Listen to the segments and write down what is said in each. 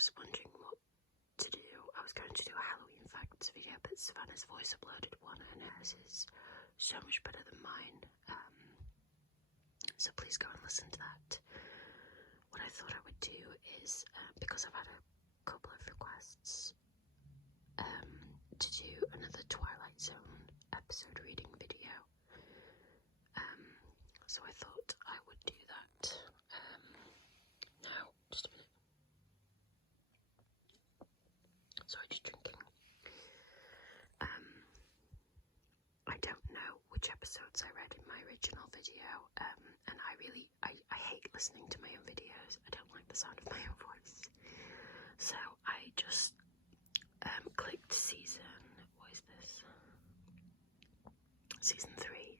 was wondering what to do. I was going to do a Halloween facts video, but Savannah's voice uploaded one and hers is so much better than mine. So please go and listen to that. What I thought I would do is, because I've had a couple of requests, to do another Twilight Zone episode reading video. So I thought I would do that. Now, just a minute. Sorry, just drinking. I don't know which episodes I read in my original video, and I hate listening to my own videos. I don't like the sound of my own voice. So I just clicked season, what is this? Season 3,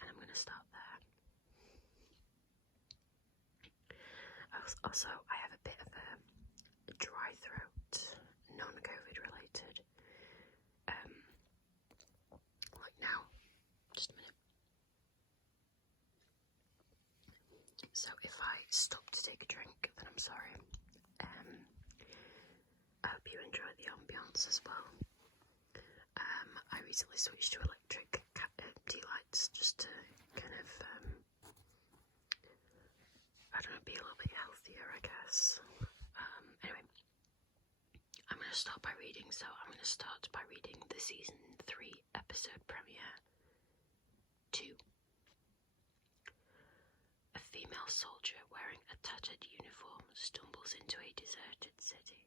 and I'm going to start there. Also, I have a bit of a dry throat, non-COVID related. Like now, just a minute. So if I stop to take a drink, then I'm sorry. I hope you enjoy the ambience as well. I recently switched to electric tea lights just to kind of, I don't know, be a little bit healthier, I guess. Anyway, I'm going to start by reading. So I'm going to start by reading the season 3 episode premiere 2. A female soldier wearing a tattered uniform stumbles into a deserted city.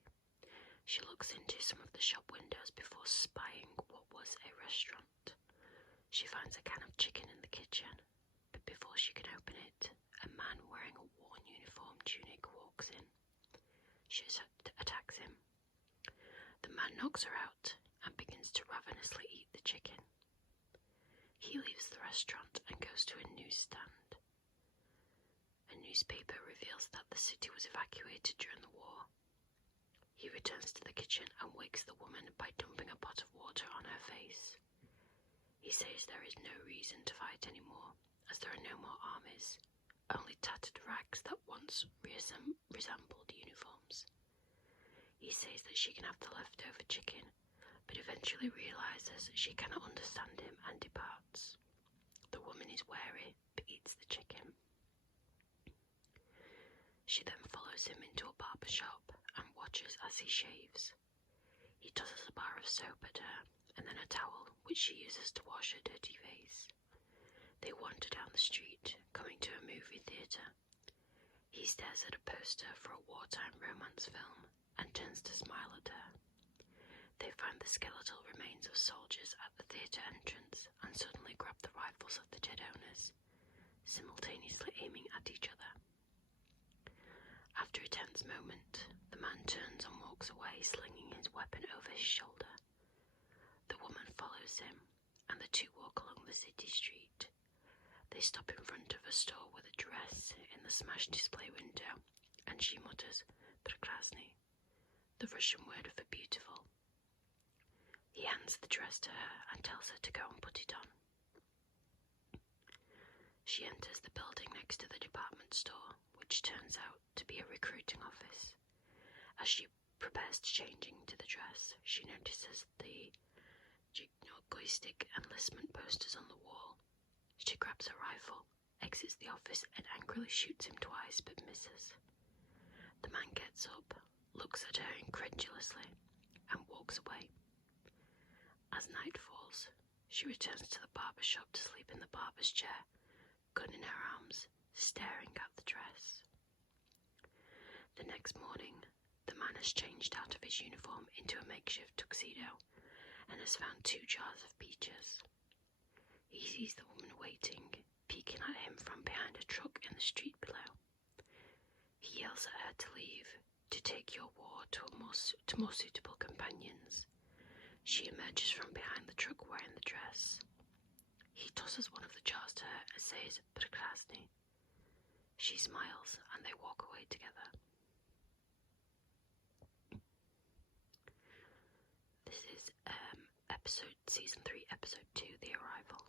She looks into some of the shop windows before spying what was a restaurant. She finds a can of chicken in the kitchen, but before she can open it, a man wearing a worn uniform tunic walks in. She attacks him. The man knocks her out and begins to ravenously eat the chicken. He leaves the restaurant and goes to a newsstand. A newspaper reveals that the city was evacuated during the war. He returns to the kitchen and wakes the woman by dumping a pot of water on her face. He says there is no reason to fight anymore, as there are no more armies, only tattered rags that once resembled uniforms. He says that she can have the leftover chicken, but eventually realises she cannot understand him and departs. The woman is wary, but eats the chicken. She then follows him into a barber shop and watches as he shaves. He tosses a bar of soap at her, and then a towel, which she uses to wash her dirty face. They wander down the street, coming to a movie theatre. He stares at a poster for a wartime romance film and turns to smile at her. They find the skeletal remains of soldiers at the theatre entrance and suddenly grab the rifles of the dead owners, simultaneously aiming at each other. After a tense moment, the man turns and walks away, slinging his weapon over his shoulder. The woman follows him, and the two walk along the city street. They stop in front of a store with a dress in the smashed display window, and she mutters, "Прекрасный," the Russian word for beautiful. He hands the dress to her and tells her to go and put it on. She enters the building next to the department store, which turns out to be a recruiting office. As she prepares to change into the dress, she notices the jingoistic enlistment posters on the wall. She grabs a rifle, exits the office, and angrily shoots him twice, but misses. The man gets up, looks at her incredulously, and walks away. As night falls, she returns to the barber shop to sleep in the barber's chair, gun in her arms, staring at the dress. The next morning, the man has changed out of his uniform into a makeshift tuxedo and has found 2 jars of peaches. He sees the woman waiting, peeking at him from behind a truck in the street below. He yells at her to leave, to take your war to more suitable companions. She emerges from behind the truck wearing the dress. He tosses one of the jars to her and says, "Прекрасный." She smiles and they walk away together. This is season 3, episode 2, The Arrival.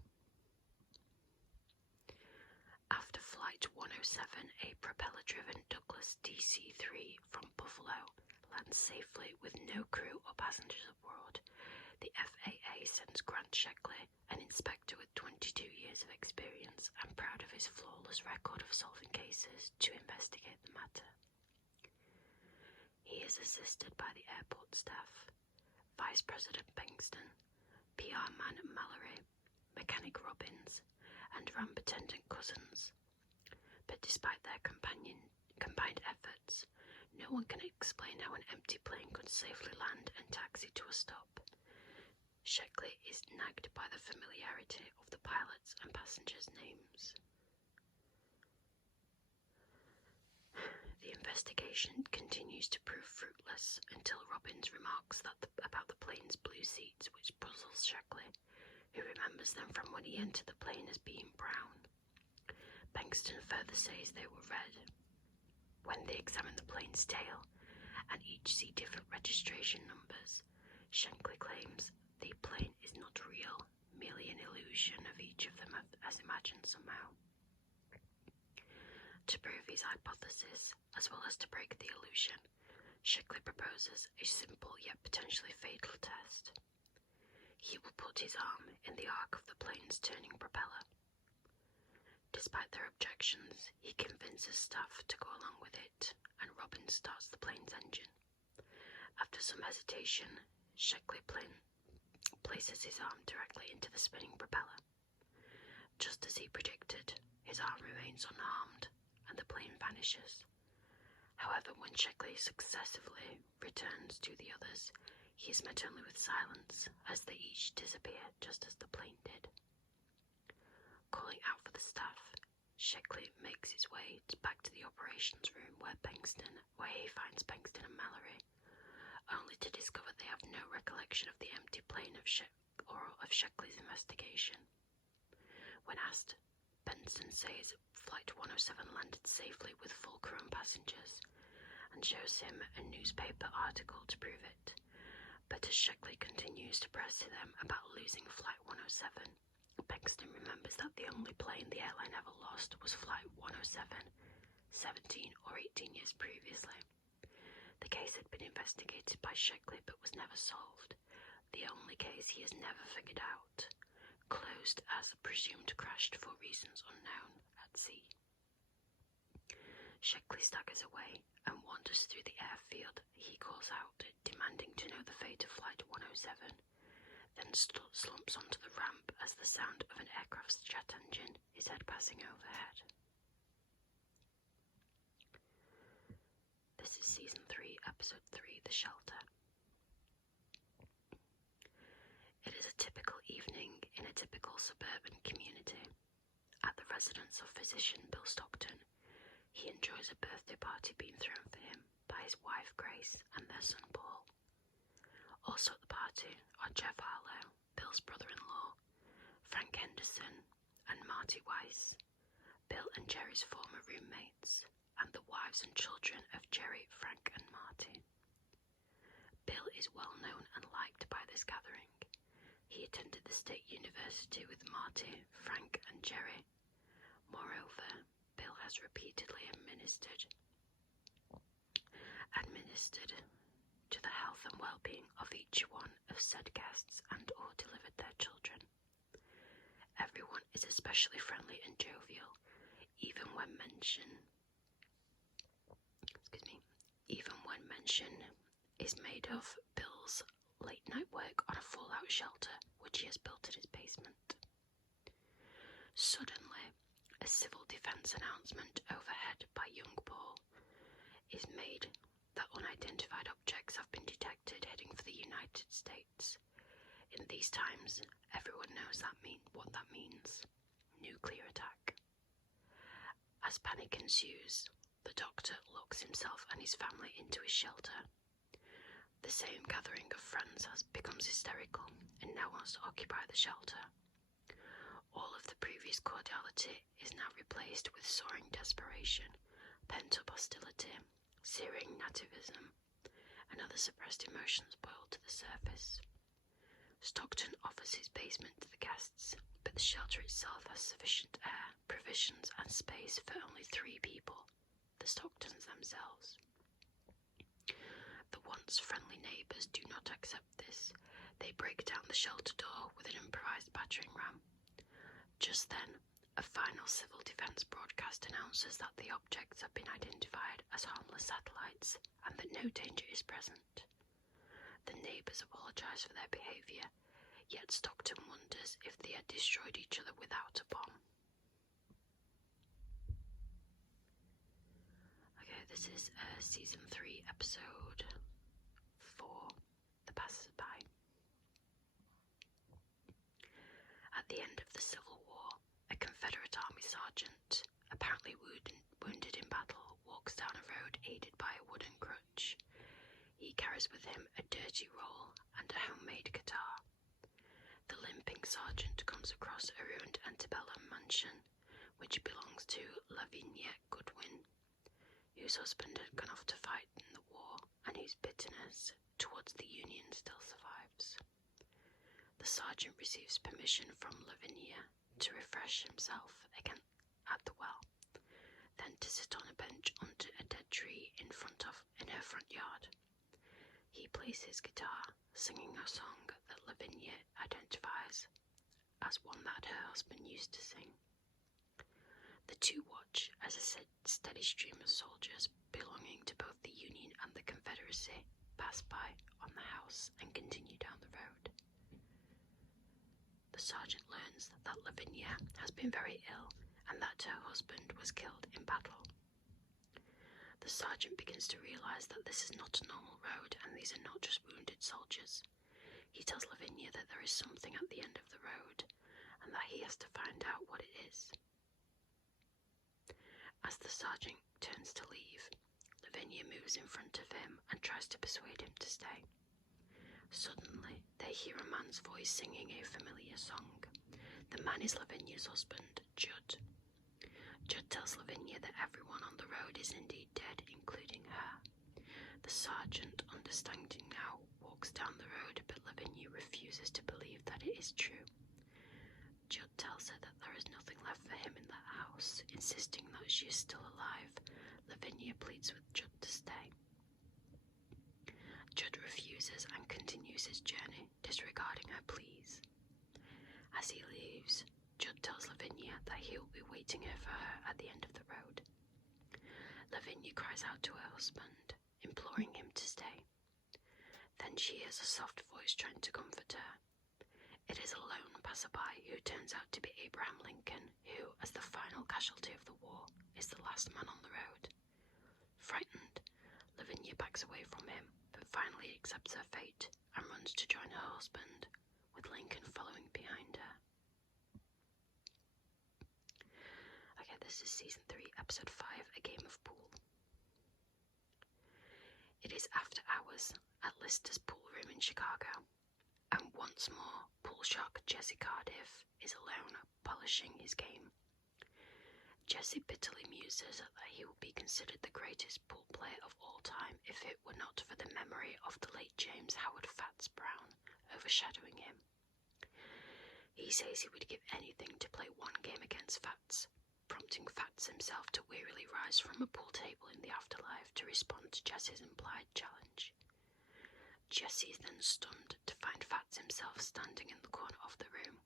After Flight 107, a propeller-driven Douglas DC-3 from Buffalo is assisted by the airport staff, Vice President Bengston, PR man Mallory, Mechanic Robbins, and ramp attendant Cousins. But despite their combined efforts, no one can explain how an empty plane could safely land and taxi to a stop. Sheckley is nagged by the familiarity of the pilots' and passengers' names. The investigation continues to prove fruitless until Robbins remarks about the plane's blue seats, which puzzles Sheckley, who remembers them from when he entered the plane as being brown. Bengston further says they were red. When they examine the plane's tail, and each see different registration numbers, Sheckley claims the plane is not real, merely an illusion of each of them as imagined somehow. To prove his hypothesis, as well as to break the illusion, Sheckley proposes a simple yet potentially fatal test. He will put his arm in the arc of the plane's turning propeller. Despite their objections, he convinces staff to go along with it, and Robbins starts the plane's engine. After some hesitation, Sheckley places his arm directly into the spinning propeller. Just as he predicted, his arm remains unharmed, and the plane vanishes. However, when Sheckley successively returns to the others, he is met only with silence, as they each disappear just as the plane did. Calling out for the staff, Sheckley makes his way back to the operations room where he finds Bengston and Mallory, only to discover they have no recollection of the empty plane of Sheckley's investigation. When asked, Bengston says Flight 107 landed safely with full crew and passengers, and shows him a newspaper article to prove it. But as Sheckley continues to press them about losing Flight 107, Bengston remembers that the only plane the airline ever lost was Flight 107, 17 or 18 years previously. The case had been investigated by Sheckley but was never solved, the only case he has never figured out, closed as the presumed crashed for reasons unknown at sea. Sheckley staggers away and wanders through the airfield. He calls out, demanding to know the fate of Flight 107, then slumps onto the ramp as the sound of an aircraft's jet engine is heard passing overhead. This is Season 3, Episode 3, The Shelter. It is a typical evening in a typical suburban community. At the residence of physician Bill Stockton, he enjoys a birthday party being thrown for him by his wife Grace and their son Paul. Also at the party are Jeff Harlow, Bill's brother-in-law, Frank Henderson, and Marty Weiss, Bill and Jerry's former roommates, and the wives and children of Jerry, Frank, and Marty. Bill is well known and liked by this gathering. He attended the State University with Marty, Frank, and Jerry. Moreover, Bill has repeatedly administered to the health and well-being of each one of said guests and or delivered their children. Everyone is especially friendly and jovial, even when mention is made of Bill's late-night work on a fallout shelter which he has built in his basement. Suddenly, a civil defense announcement overhead by young Paul is made that unidentified objects have been detected heading for the United States. In these times, everyone knows what that means. Nuclear attack. As panic ensues, the doctor locks himself and his family into his shelter. The same gathering of friends becomes hysterical and now wants to occupy the shelter. All of the previous cordiality is now replaced with soaring desperation, pent-up hostility, searing nativism, and other suppressed emotions boil to the surface. Stockton offers his basement to the guests, but the shelter itself has sufficient air, provisions, and space for only 3 people, the Stocktons themselves. The once friendly neighbours do not accept this. They break down the shelter door with an improvised battering ram. Just then, a final civil defence broadcast announces that the objects have been identified as harmless satellites and that no danger is present. The neighbours apologise for their behaviour, yet Stockton wonders if they had destroyed each other without a bomb. Okay, this is Season 3, Episode 4, The Passersby. At the end of the Civil War, a Confederate Army sergeant, apparently wounded in battle, walks down a road aided by a wooden crutch. He carries with him a dirty roll and a homemade guitar. The limping sergeant comes across a ruined antebellum mansion, which belongs to Lavinia Goodwin, whose husband had gone off to fight in the war and whose bitterness towards the Union still survives. The sergeant receives permission from Lavinia to refresh himself again at the well, then to sit on a bench under a dead tree in her front yard. He plays his guitar, singing a song that Lavinia identifies as one that her husband used to sing. The two watch as a steady stream of soldiers belonging to both the Union and the Confederacy pass by on the house and continue down the road. The sergeant learns that Lavinia has been very ill and that her husband was killed in battle. The sergeant begins to realise that this is not a normal road and these are not just wounded soldiers. He tells Lavinia that there is something at the end of the road and that he has to find out what it is. As the sergeant turns to leave, Lavinia moves in front of him and tries to persuade him to stay. Suddenly, they hear a man's voice singing a familiar song. The man is Lavinia's husband, Judd. Judd tells Lavinia that everyone on the road is indeed dead, including her. The sergeant, understanding now, walks down the road, but Lavinia refuses to believe that it is true. Judd tells her that there is nothing left for him in that house. Insisting that she is still alive, Lavinia pleads with Judd to stay. Judd refuses and continues his journey, disregarding her pleas. As he leaves, Judd tells Lavinia that he will be waiting for her at the end of the road. Lavinia cries out to her husband, imploring him to stay. Then she hears a soft voice trying to comfort her. It is a lone passerby who turns out to be Abraham Lincoln, who, as the final casualty of the war, is the last man on the road. Frightened, Lavinia backs away from him, but finally accepts her fate and runs to join her husband, with Lincoln following behind her. Okay, this is Season 3, Episode 5, A Game of Pool. It is after hours at Lister's pool room in Chicago, and once more, pool shark Jesse Cardiff is alone polishing his game. Jesse bitterly muses that he will be considered the greatest pool player of all time if it were not for the memory of the late James Howard Fats Brown overshadowing him. He says he would give anything to play one game against Fats, prompting Fats himself to wearily rise from a pool table in the afterlife to respond to Jesse's implied challenge. Jesse is then stunned to find Fats himself standing in the corner of the room.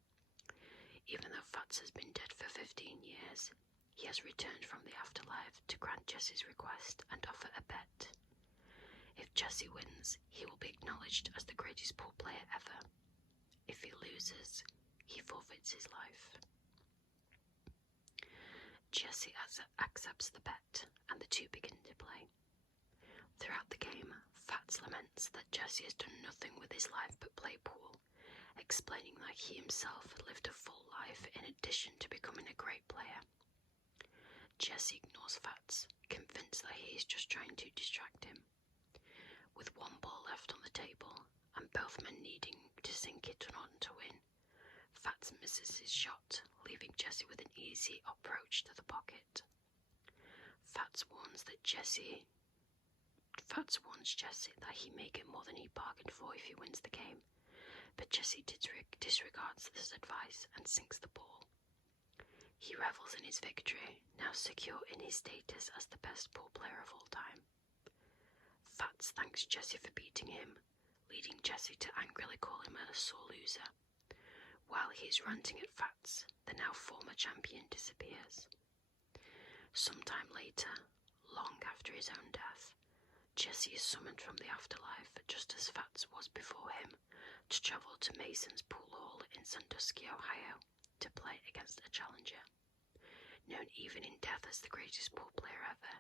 Even though Fats has been dead for 15 years, he has returned from the afterlife to grant Jesse's request and offer a bet. If Jesse wins, he will be acknowledged as the greatest pool player ever. If he loses, he forfeits his life. Jesse accepts the bet, and the two begin to play. Throughout the game, Fats laments that Jesse has done nothing with his life but play pool, explaining that he himself had lived a full life in addition to becoming a great player. Jesse ignores Fats, convinced that he is just trying to distract him. With one ball left on the table, and both men needing to sink it in order to win, Fats misses his shot, leaving Jesse with an easy approach to the pocket. Fats warns Jesse that he may get more than he bargained for if he wins the game, but Jesse disregards this advice and sinks the ball. He revels in his victory, now secure in his status as the best pool player of all time. Fats thanks Jesse for beating him, leading Jesse to angrily call him a sore loser. While he is ranting at Fats, the now former champion disappears. Sometime later, long after his own death, Jesse is summoned from the afterlife, just as Fats was before him, to travel to Mason's Pool Hall in Sandusky, Ohio, to play against a challenger. Known even in death as the greatest pool player ever,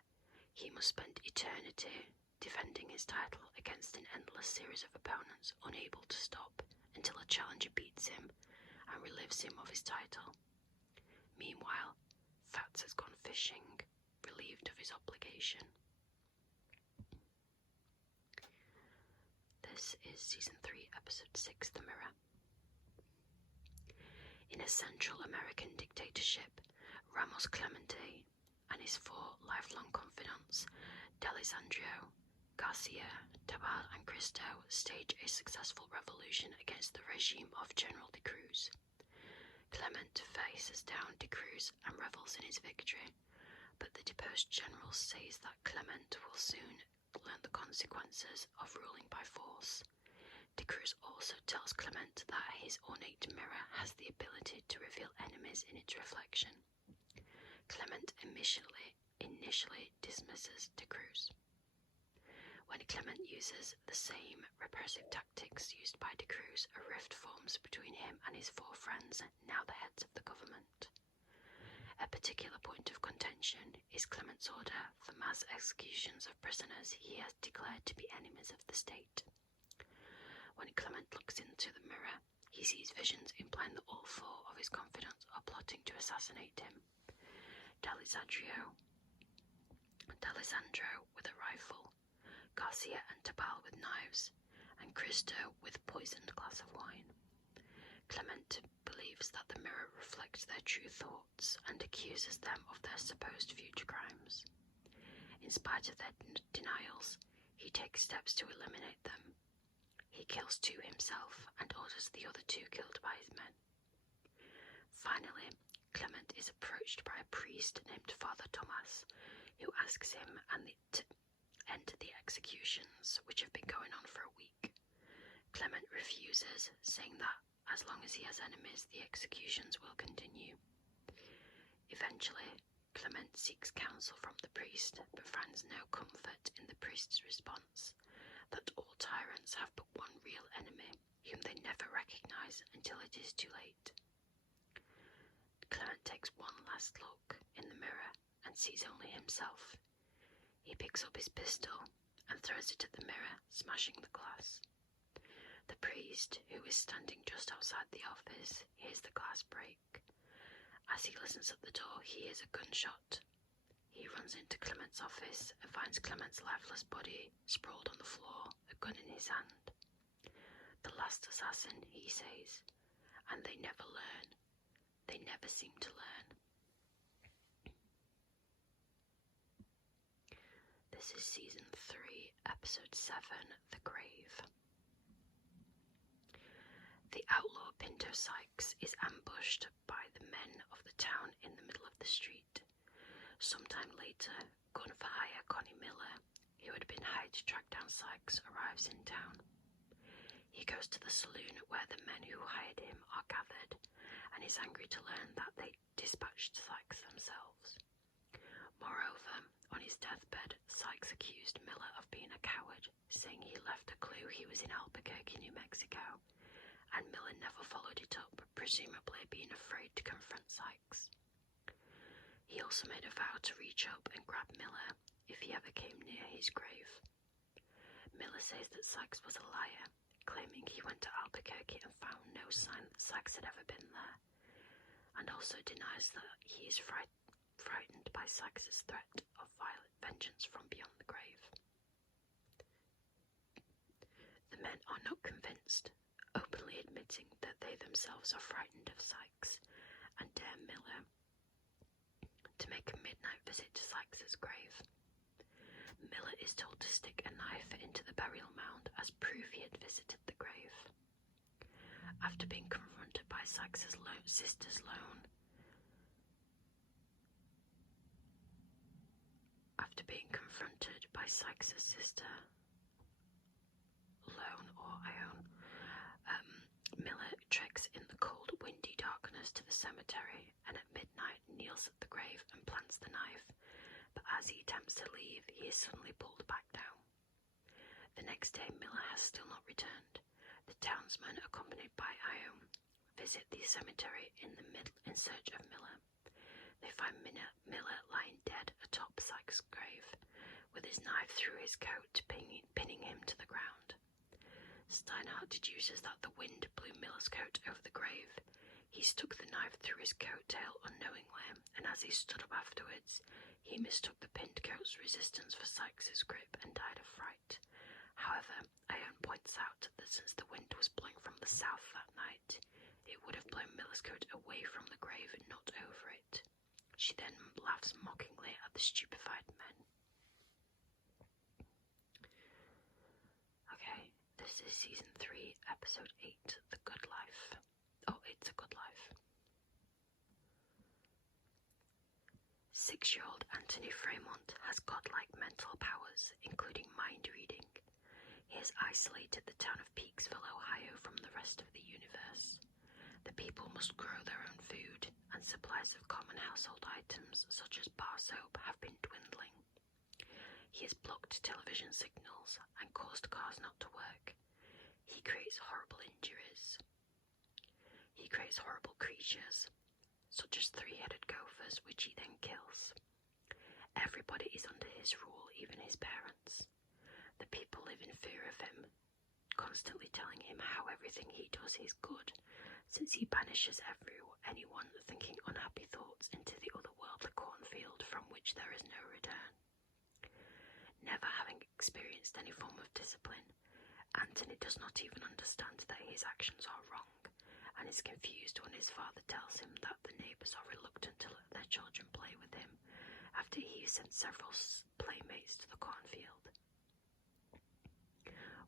he must spend eternity defending his title against an endless series of opponents unable to stop until a challenger beats him and relives him of his title. Meanwhile, Fats has gone fishing, relieved of his obligation. This is Season 3, Episode 6, The Mirror. In a Central American dictatorship, Ramos Clemente and his 4 lifelong confidants, D'Alessandro, Garcia, Tabal and Cristo, stage a successful revolution against the regime of General de Cruz. Clement faces down de Cruz and revels in his victory, but the deposed general says that Clement will soon learn the consequences of ruling by force. De Cruz also tells Clement that his ornate mirror has the ability to reveal enemies in its reflection. Clement initially dismisses de Cruz. When Clement uses the same repressive tactics used by de Cruz, a rift forms between him and his 4 friends, now the heads of the government. A particular point of contention is Clement's order for mass executions of prisoners he has declared to be enemies of the state. When Clement looks into the mirror, he sees visions implying that all 4 of his confidants are plotting to assassinate him. D'Alessandro with a rifle, Garcia and Tabal with knives, and Cristo with a poisoned glass of wine. Clement believes that the mirror reflects their true thoughts and accuses them of their supposed future crimes. In spite of their denials, he takes steps to eliminate them. He kills 2 himself and orders the other 2 killed by his men. Finally, Clement is approached by a priest named Father Thomas, who asks him to end the executions, which have been going on for a week. Clement refuses, saying that as long as he has enemies, the executions will continue. Eventually, Clement seeks counsel from the priest, but finds no comfort in the priest's response, that all tyrants have but one real enemy, whom they never recognize until it is too late. Clement takes one last look in the mirror and sees only himself. He picks up his pistol and throws it at the mirror, smashing the glass. The priest, who is standing just outside the office, hears the glass break. As he listens at the door, he hears a gunshot. He runs into Clement's office and finds Clement's lifeless body sprawled on the floor, a gun in his hand. The last assassin, he says, and they never learn. They never seem to learn. This is Season 3, Episode 7, The Grave. The outlaw Pinto Sykes is ambushed by the men of the town in the middle of the street. Sometime later, gun-for-hire Connie Miller, who had been hired to track down Sykes, arrives in town. He goes to the saloon where the men who hired him are gathered, and is angry to learn that they dispatched Sykes themselves. Moreover, on his deathbed, Sykes accused Miller of being a coward, saying he left a clue he was in Albuquerque, New Mexico, and Miller never followed it up, presumably being afraid to confront Sykes. He also made a vow to reach up and grab Miller if he ever came near his grave. Miller says that Sykes was a liar, claiming he went to Albuquerque and found no sign that Sykes had ever been there, and also denies that he is frightened by Sykes' threat of violent vengeance from beyond the grave. The men are not convinced, openly admitting that they themselves are frightened of Sykes, and dare Miller to make a midnight visit to Sykes' grave. Miller is told to stick a knife into the burial mound as proof he had visited the grave. After being confronted by Sykes' sister Sloane, Miller treks in the cold, windy darkness to the cemetery, and at midnight kneels at the grave and plants the knife, but as he attempts to leave, he is suddenly pulled back down. townsmen, accompanied by Ione, visit the cemetery in search of Miller. They find Miller lying dead atop Sykes' grave, with his knife through his coat, pinning him to the ground. Steinhardt deduces that the wind blew Miller's coat over the grave. He stuck the knife through his coat tail unknowingly, and as he stood up afterwards, he mistook the pinned coat's resistance for Sykes' grip and died of fright. However, Ione points out that since the wind was blowing from the south that night, it would have blown Miller's coat away from the grave and not over it. She then laughs mockingly at the stupefied men. Okay, this is Season 3, Episode 8, The Good Life. Oh, It's a Good Life. 6-year-old Anthony Fremont has godlike mental powers, including mind reading. He has isolated the town of Peaksville, Ohio, from the rest of the universe. The people must grow their own food, and supplies of common household items, such as bar soap, have been dwindling. He has blocked television signals and caused cars not to work. He creates horrible injuries. He creates horrible creatures, such as 3-headed gophers, which he then kills. Everybody is under his rule, even his parents. The people live in fear of him, constantly telling him how everything he does is good, since he banishes anyone thinking unhappy thoughts into the otherworldly cornfield from which there is no return. Never having experienced any form of discipline, Anthony does not even understand that his actions are wrong, and is confused when his father tells him that the neighbours are reluctant to let their children play with him, after he sent several playmates to the cornfield.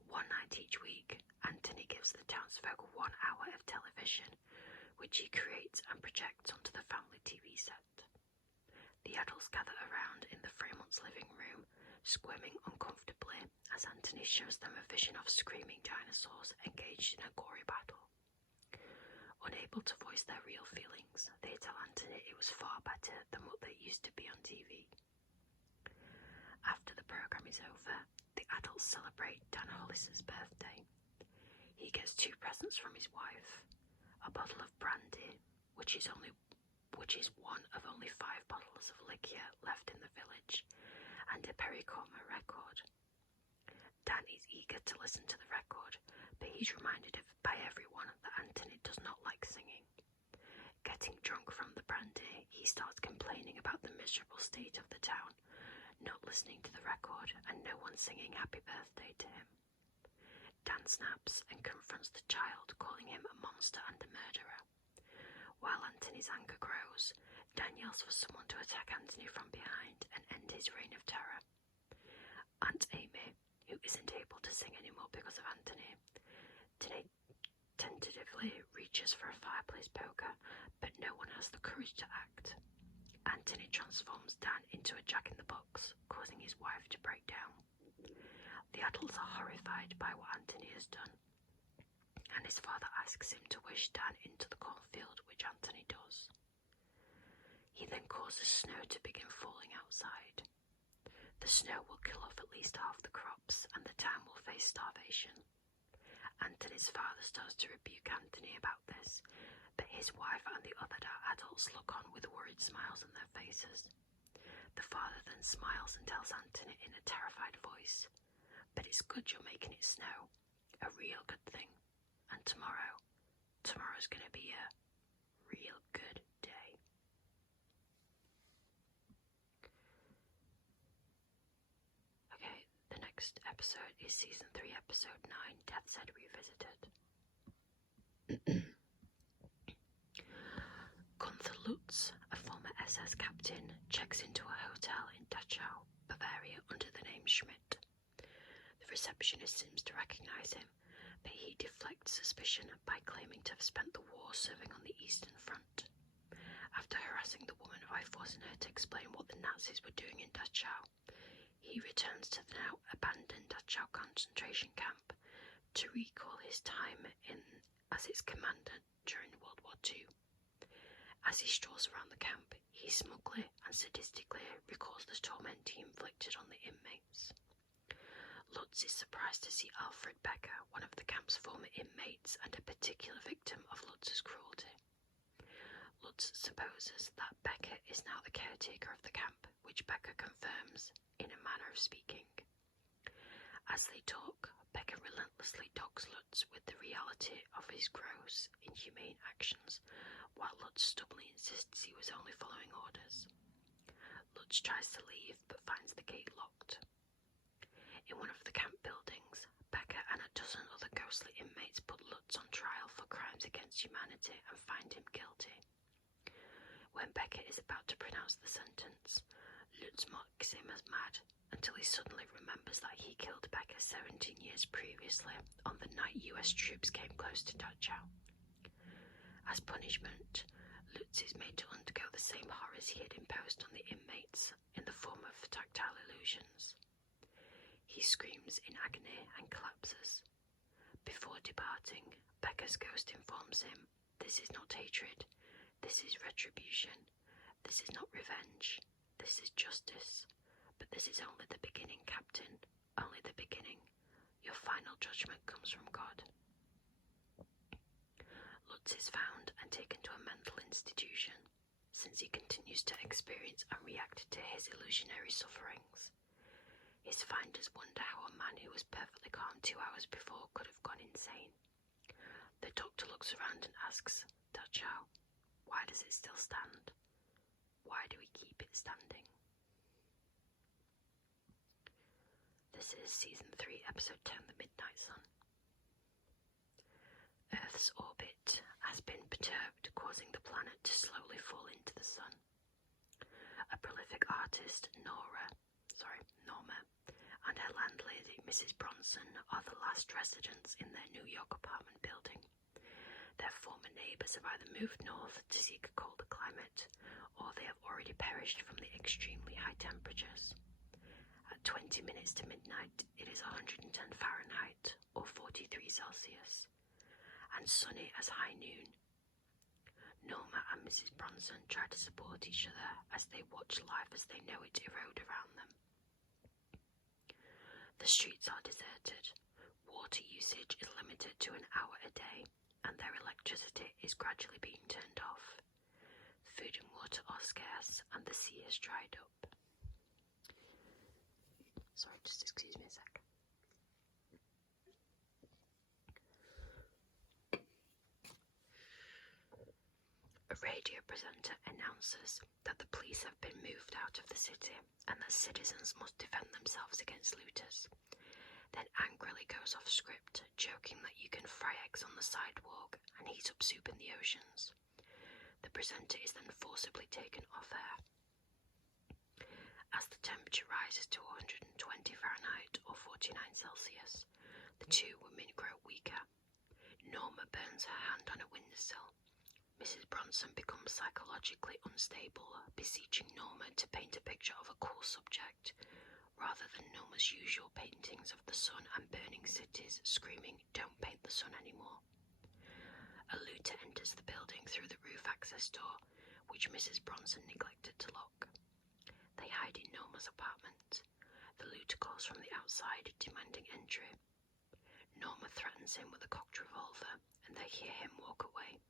One night each week, Anthony gives the townsfolk 1 hour of television, which he creates and projects onto the family TV set. The adults gather around in the Fremonts' living room, squirming uncomfortably as Anthony shows them a vision of screaming dinosaurs engaged in a gory battle. Unable to voice their real feelings, they tell Anthony it was far better than what they used to be on TV. After the program is over, the adults celebrate Dan Hollis's birthday. He gets 2 presents from his wife: a bottle of brandy, which is one of only 5 bottles of liquor left in the village, and a Pericoma record. Dan is eager to listen to the record, but he's reminded by everyone that Anthony does not like singing. Getting drunk from the brandy, he starts complaining about the miserable state of the town, not listening to the record, and no one singing happy birthday to him. Dan snaps and confronts the child, calling him a monster and a murderer. While Anthony's anger grows, Dan yells for someone to attack Anthony from behind and end his reign of terror. Aunt Amy, who isn't able to sing anymore because of Anthony, tentatively reaches for a fireplace poker, but no one has the courage to act. Anthony transforms Dan into a jack-in-the-box, causing his wife to break down. The adults are horrified by what Anthony has done, and his father asks him to wish Dan into the cornfield, which Anthony does. He then causes snow to begin falling outside. The snow will kill off at least half the crops, and the town will face starvation. Anthony's father starts to rebuke Anthony about this, but his wife and the other adults look on with worried smiles on their faces. The father then smiles and tells Anthony in a terrified voice, "But it's good you're making it snow. A real good thing. And tomorrow's gonna be a real good day." Okay, the next episode is Season 3, Episode 9, Death's Head Revisited. Gunther Lutz, a former SS captain, checks into a hotel in Dachau, Bavaria, under the name Schmidt. The receptionist seems to recognize him, but he deflects suspicion by claiming to have spent the war serving on the Eastern Front. After harassing the woman by forcing her to explain what the Nazis were doing in Dachau, he returns to the now abandoned Dachau concentration camp to recall his time as its commander during World War II. As he strolls around the camp, he smugly and sadistically recalls the torment he inflicted on the inmates. Lutz Lutz is surprised to see Alfred Becker, one of the camp's former inmates and a particular victim of Lutz's cruelty. Lutz supposes that Becker is now the caretaker of the camp, which Becker confirms in a manner of speaking. As they talk, Becker relentlessly dogs Lutz with the reality of his gross, inhumane actions, while Lutz stubbornly insists he was only following orders. Lutz tries to leave, but finds the gate locked. In one of the camp buildings, Becker and a dozen other ghostly inmates put Lutz on trial for crimes against humanity and find him guilty. When Becker is about to pronounce the sentence, Lutz mocks him as mad until he suddenly remembers that he killed Becker 17 years previously on the night US troops came close to Dachau. As punishment, Lutz is made to undergo the same horrors he had imposed on the inmates in the form of tactile illusions. He screams in agony and collapses. Before departing, Becker's ghost informs him, "This is not hatred. This is retribution. This is not revenge. This is justice. But this is only the beginning, Captain. Only the beginning. Your final judgment comes from God." Lutz is found and taken to a mental institution, since he continues to experience and react to his illusionary sufferings. His finders wonder how a man who was perfectly calm 2 hours before could have gone insane. The doctor looks around and asks, "Dachau, why does it still stand? Why do we keep it standing?" This is Season 3, Episode 10, The Midnight Sun. Earth's orbit has been perturbed, causing the planet to slowly fall into the sun. A prolific artist, Norma, and her landlady, Mrs. Bronson, are the last residents in their New York apartment building. Their former neighbours have either moved north to seek a colder climate, or they have already perished from the extremely high temperatures. At 20 minutes to midnight, it is 110 Fahrenheit, or 43 Celsius, and sunny as high noon. Norma and Mrs. Bronson try to support each other as they watch life as they know it erode around them. The streets are deserted, water usage is limited to an hour a day, and their electricity is gradually being turned off. Food and water are scarce, and the sea has dried up. Sorry, just excuse me a sec. A radio presenter announces that the police have been moved out of the city and that citizens must defend themselves against looters, then angrily goes off script, joking that you can fry eggs on the sidewalk and heat up soup in the oceans. The presenter is then forcibly taken off air. As the temperature rises to 120 Fahrenheit or 49 Celsius, the two women grow weaker. Norma burns her hand on a windowsill. Mrs. Bronson becomes psychologically unstable, beseeching Norma to paint a picture of a cool subject, rather than Norma's usual paintings of the sun and burning cities, screaming, "Don't paint the sun anymore." A looter enters the building through the roof access door, which Mrs. Bronson neglected to lock. They hide in Norma's apartment. The looter calls from the outside, demanding entry. Norma threatens him with a cocked revolver, and they hear him walk away.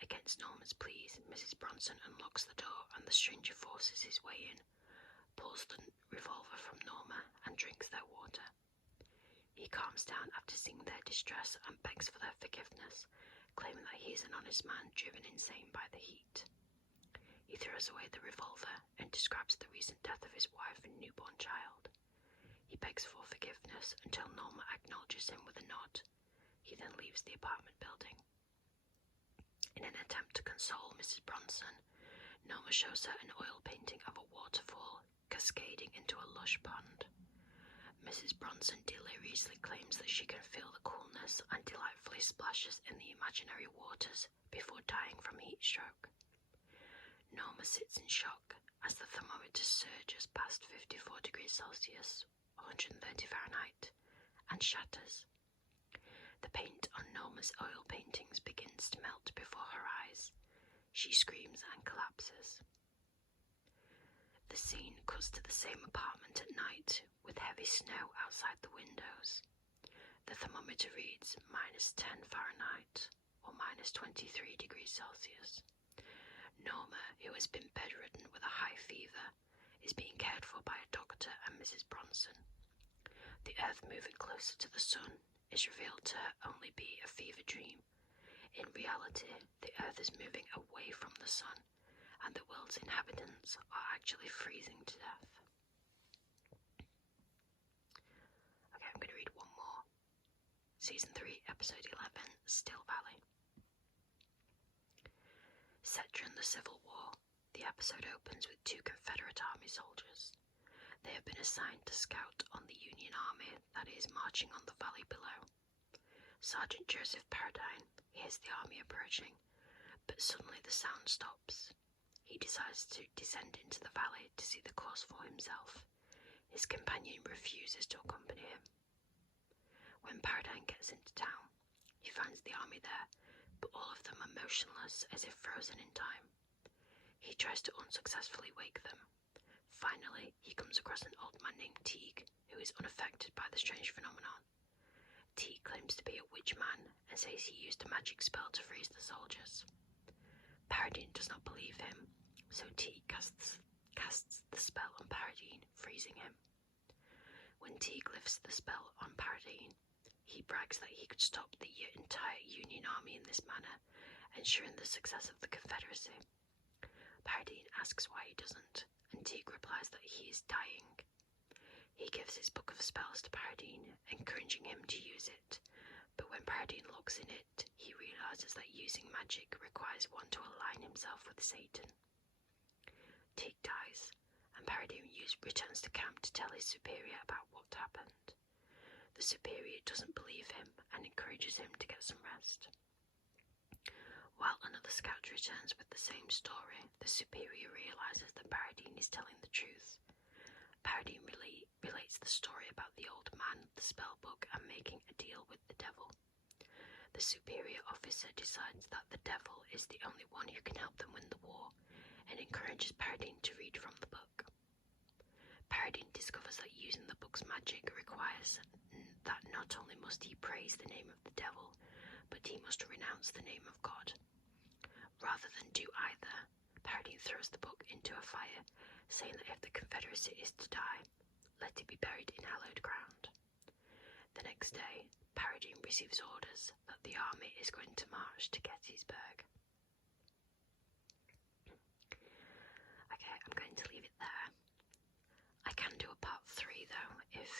Against Norma's pleas, Mrs. Bronson unlocks the door and the stranger forces his way in, pulls the revolver from Norma and drinks their water. He calms down after seeing their distress and begs for their forgiveness, claiming that he is an honest man driven insane by the heat. He throws away the revolver and describes the recent death of his wife and newborn child. He begs for forgiveness until Norma acknowledges him with a nod. He then leaves the apartment building. In an attempt to console Mrs. Bronson, Norma shows her an oil painting of a waterfall cascading into a lush pond. Mrs. Bronson deliriously claims that she can feel the coolness and delightfully splashes in the imaginary waters before dying from heat stroke. Norma sits in shock as the thermometer surges past 54 degrees Celsius, 130 Fahrenheit, and shatters. The paint on Norma's oil paintings begins to melt before her eyes. She screams and collapses. The scene cuts to the same apartment at night, with heavy snow outside the thermometer reads -10 Fahrenheit or -23 degrees Celsius. Norma, who has been bedridden with a high fever, is being cared for by a doctor and Mrs. Bronson. The Earth moving closer to the Sun is revealed to only be a fever dream. In reality, the Earth is moving away from the Sun, and the world's inhabitants are actually freezing to death. Okay, I'm going to read one more. Season 3, Episode 11, Still Valley. Set during the Civil War, the episode opens with 2 Confederate Army soldiers. They have been assigned to scout on the Union Army that is marching on the valley below. Sergeant Joseph Paradine hears the army approaching, but suddenly the sound stops. He decides to descend into the valley to see the course for himself. His companion refuses to accompany him. When Paradine gets into town, he finds the army there, but all of them are motionless as if frozen in time. He tries to unsuccessfully wake them. Finally, he comes across an old man named Teague, who is unaffected by the strange phenomenon. Teague claims to be a witch man and says he used a magic spell to freeze the soldiers. Paradine does not believe him, so Teague casts the spell on Paradine, freezing him. When Teague lifts the spell on Paradine, he brags that he could stop the entire Union Army in this manner, ensuring the success of the Confederacy. Paradine asks why he doesn't, and Teague replies that he is dying. He gives his book of spells to Paradine, encouraging him to use it, but when Paradine looks in it, he realizes that using magic requires one to align himself with Satan. Teague dies, and Paradine returns to camp to tell his superior about what happened. The superior doesn't believe him and encourages him to get some rest. While another scout returns with the same story, the superior realizes that Paradine is telling the truth. Paradine relates the story about the old man, the spell book, and making a deal with the devil. The superior officer decides that the devil is the only one who can help them win the war, and encourages Paradine to read from the book. Paradine discovers that using the book's magic requires that not only must he praise the name of the devil, but he must renounce the name of God. Rather than do either, Paradine throws the book into a fire, saying that if the Confederacy is to die, let it be buried in hallowed ground. The next day, Paradine receives orders that the army is going to march to Gettysburg. Okay, I'm going to leave it there. I can do a part 3 though, if